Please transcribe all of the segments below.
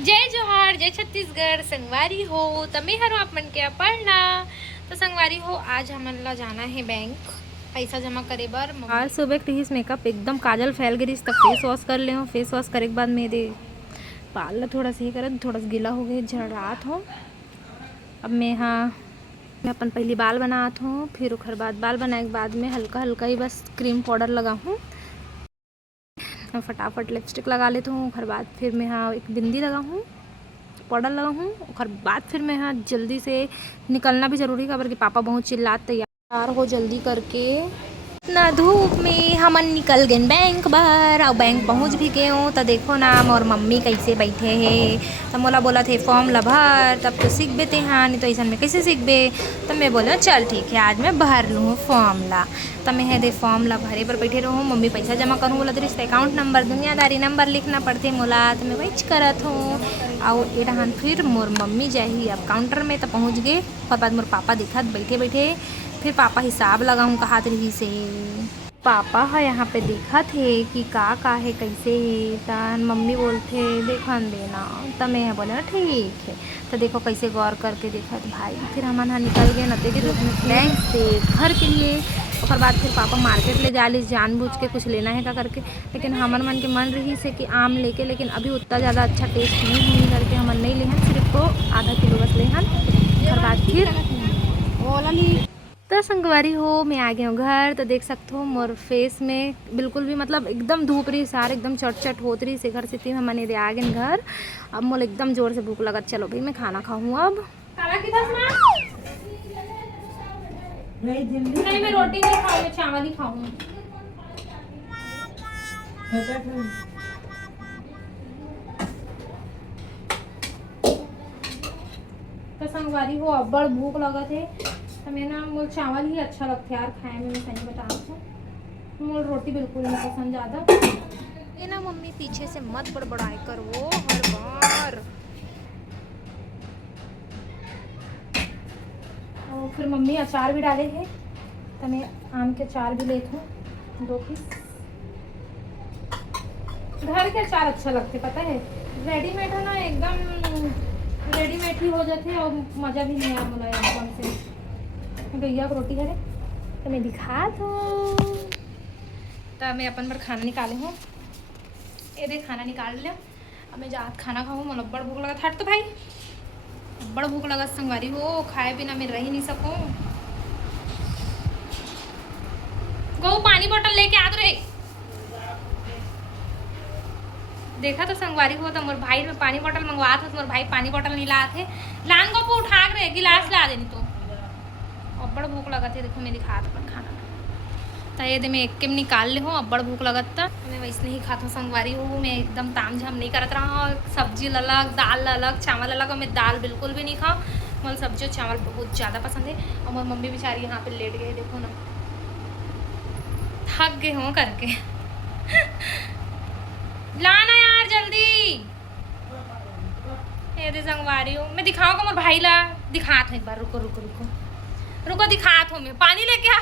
जय जोहार जय छत्तीसगढ़ संगवारी हो तमे हरो आप मन के पढ़ना तो संगवारी हो आज हमन ला जाना है बैंक पैसा जमा करे बर। आज सुबह रहीस मेकअप एकदम काजल फैल गिरिस तब फेस वॉश कर ले। फेस वॉश करे के बाद मेरे बाल ला थोड़ा सही करत थोड़ा गीला हो गए झड़ात हो। अब मैं अपन पहले बाल बनात हूँ, फिर ओखर बाद बाल बनाए के बाद में हल्का हल्का ही बस क्रीम पाउडर लगा हूँ। फटाफट लिपस्टिक लगा लेती हूँ। ओखर बाद फिर मैं एक बिंदी लगा हूँ, पाउडर लगा हूँ। ओखर बाद फिर मैं जल्दी से निकलना भी ज़रूरी है कि पापा बहुत चिल्लात तैयार हो जल्दी करके। इतना धूप में हमन निकल गए बैंक बार और बैंक पहुँच भी गए हूँ। तो देखो ना मोर मम्मी कैसे बैठे है। तो मोला बोला थे फॉर्म ला भर तब तो सीख बे ते हाँ, नहीं तो ऐसा में कैसे सीख बे। तो मैं बोला चल ठीक है आज मैं भर लूँ फॉर्म ला। तो मैं दे फॉर्म ला भरे पर बैठे रहूँ। मम्मी पैसा जमा करूँ बोला तो रिश्ते अकाउंट नंबर दुनियादारी नंबर लिखना पड़ते मोला। तो मैं वही करत हूँ और एडहान फिर मोर मम्मी जाही अब काउंटर में। तो पहुँच गए और बाद मोर पापा दिखत बैठे बैठे। फिर पापा हिसाब लगाऊँ कहा रही से पापा है यहाँ पे देखा थे कि का है कैसे है। तन मम्मी बोलते देखन देना। तो मैं बोला ठीक है। तो देखो कैसे गौर करके देखा भाई। फिर हम निकल गए नते के बैंक से घर के लिए। और बाद फिर पापा मार्केट ले जाली जानबूझ के कुछ लेना है का करके। लेकिन हमन मन के मन रही से कि आम लेके, लेकिन अभी उतना ज़्यादा अच्छा टेस्ट नहीं हुई करके हमन नहीं लेहन, सिर्फ तो आधा किलो बस लेहन। और बाद फिर तो संगवारी हो मैं आ गया हूँ घर। तो देख सकते हो मोर फेस में बिल्कुल भी मतलब एकदम धूप रही सार एकदम चट होत रही से घर से तीन हमने दे आ गए घर। अब मोल एकदम जोर से भूख लगत। चलो भाई मैं खाना खाऊँ अब। नहीं मैं रोटी नहीं खाऊँ, मैं चावल ही खाऊँ। तो संगवारी हो अब बड़ भूख लगा थे। तो मैं ना मोल चावल ही अच्छा लगता है यार खाए में। मैं सही बता रहा हूँ मोल रोटी बिल्कुल नहीं पसंद ज़्यादा। ये ना मम्मी पीछे से मत बड़बड़ाए कर वो हर बार। और फिर मम्मी अचार भी डाले हैं। तो मैं आम के अचार भी लेती हूँ 2 पीस। घर के अचार अच्छा लगते पता है, रेडीमेड है ना एकदम रेडीमेड ही हो जाते और मज़ा भी नहीं आ बोला एकदम से। भैया को रोटी है तो मैं दिखा दूँ। तो मैं अपन पर खाना निकाले हूँ। ये देख खाना निकाल लिया। अब मैं जात खाना खाऊँ। मतलब बड़ भूख लगा था तो भाई बड़ भूख लगा संगवारी हो। खाए बिना मैं रह ही नहीं सकूँ। गो पानी बोतल लेके आ रहे देखा तो संगवारी हो। तो मोर भाई में पानी बोतल मंगवा था तो मोर भाई पानी बोतल नहीं ला थे। लान को उठा रहे गिलास ला देनी। तो अब्बड़ भूख लगा थे। देखो मैं दिखा था खाना तो ये मैं एक में निकाल ले हूँ। अब्बड़ भूख लगत था मैं वैसे नहीं खाता हूँ संगवारी हूँ। मैं एकदम ताम झाम नहीं करत रहा। सब्जी अलग दाल अलग चावल अलग और मैं दाल बिल्कुल भी नहीं खाऊँ। मतलब सब्जी और चावल बहुत ज़्यादा पसंद है। और मोर मम्मी बेचारी यहाँ पे लेट गए देखो ना थक गए हों करके। लाना यार जल्दी। ये दे संगवारी हूँ मैं दिखाऊँ को मोर भाई ला दिखात हूँ एक बार। रुको रुको रुको रुको दिखात हूँ मैं। पानी लेके आ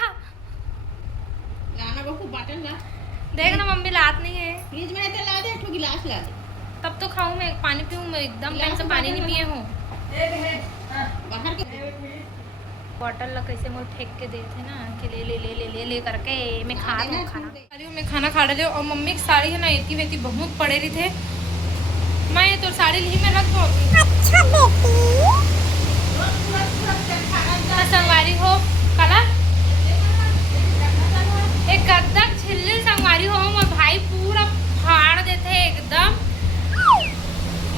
लाना बहू बाटल ला। देख ना मम्मी लात नहीं है फ्रिज में तो ला दे एक गिलास ला दे। तब तो खाऊं मैं पानी पीऊँ। मैं एकदम टाइम से पानी नहीं पिए हूँ। बाहर के बॉटल ला कैसे मोल फेंक के देते ना कि ले ले ले ले ले ले करके मैं खा रही हूँ खाना। अरे मैं खाना खा रही हूँ और मम्मी की साड़ी है ना एती वेती बहुत पड़े रही थे। मैं ये तो साड़ी ली में रख दो। अच्छा बेटी संगवारी हो कला एक कद्दक छिल्ली संगवारी हो और भाई पूरा फाड़ देते एकदम।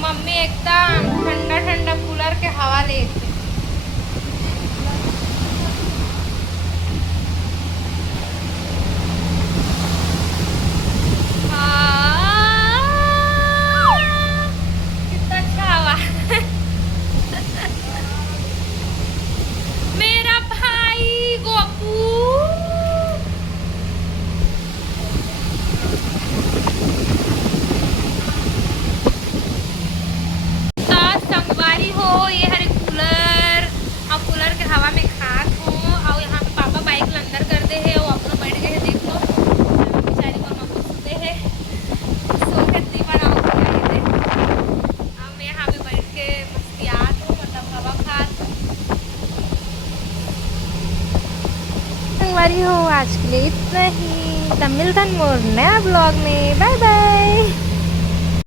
मम्मी एकदम ठंडा ठंडा कूलर के हवा लेते। कितना अच्छा हवा। मेरा भाई गोपू संगवारी हो ये हरे कूलर वाली हो। आज के लिए इतना ही, तब मिलता है मोर नया ब्लॉग में। Bye bye.